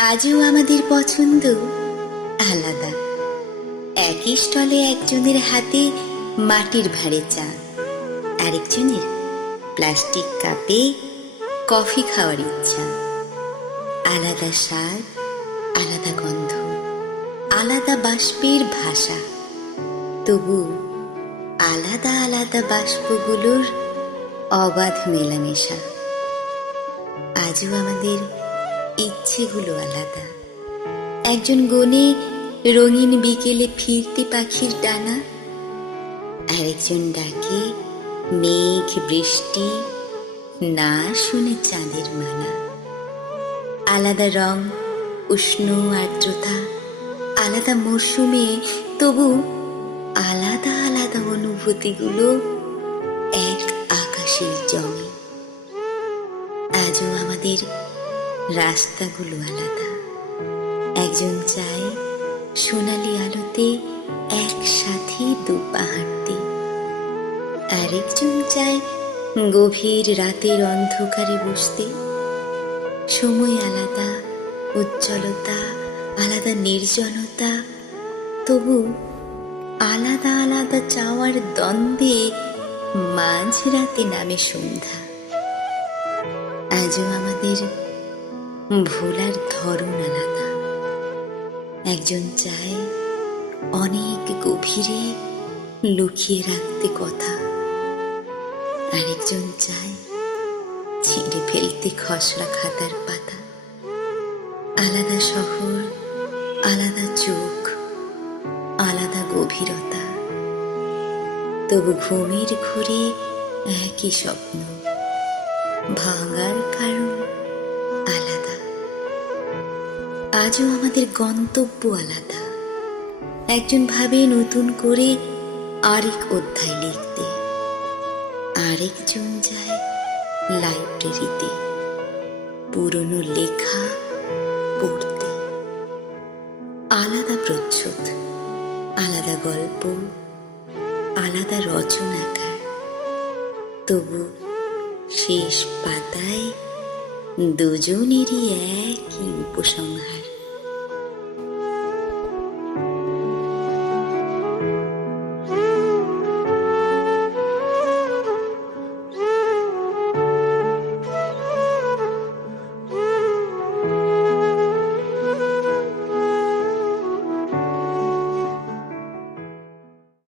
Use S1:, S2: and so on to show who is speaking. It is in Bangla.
S1: আজও আমাদের পছন্দ আলাদা। একই স্টলে একজনের হাতে মাটির ভাঁড়ে চা, আরেকজনের প্লাস্টিক কাপে কফি খাওয়ার ইচ্ছা। আলাদা স্বাদ, আলাদা গন্ধ, আলাদা বাষ্পের ভাষা। তবু আলাদা আলাদা বাষ্পগুলোর অবাধ মেলামেশা। আজও আমাদের ইচ্ছেগুলো আলাদা। একজন গনে রঙিন বিকেলে ফিরতে পাখির ডানা, আরেকজন ডাকে মেঘ বৃষ্টি, না শুনে চাঁদের মানা আলাদা রং, উষ্ণ আর্দ্রতা, আলাদা মরশুমে তবু আলাদা আলাদা অনুভূতিগুলো এক আকাশের জমে। আজও আমাদের রাস্তাগুলো আলাদা। একজন চায় সোনালি আলোতে একসাথে দু হাঁটতে আরেকজন চায় গভীর রাতের অন্ধকারে বসতে। সময় আলাদা, উজ্জ্বলতা, আলাদা নির্জনতা। তবু আলাদা আলাদা চাওয়ার দ্বন্দ্বে মাঝরাতে নামে সন্ধ্যা। আজও আমাদের ভোলার ধরন আলাদা একজন চায় অনেক গভীরে লুকিয়ে রাখতে কথা। আরেকজন চায় ছিঁড়ে ফেলতে খসড়া খাতার পাতা। আলাদা শহর, আলাদা চোখ, আলাদা গভীরতা। তবু ঘুমের ঘুরে একই স্বপ্ন। ভাঙার আজও আমাদের গন্তব্য আলাদা। একজন ভাবে নতুন করে আরেক অধ্যায় লিখতে। আরেকজন যায় লাইব্রেরিতে। পুরনো লেখা পড়তে। আলাদা প্রচ্ছদ, আলাদা গল্প, আলাদা রচনাকার তবু শেষ পাতায় দুজনেরই একই উপসংহার।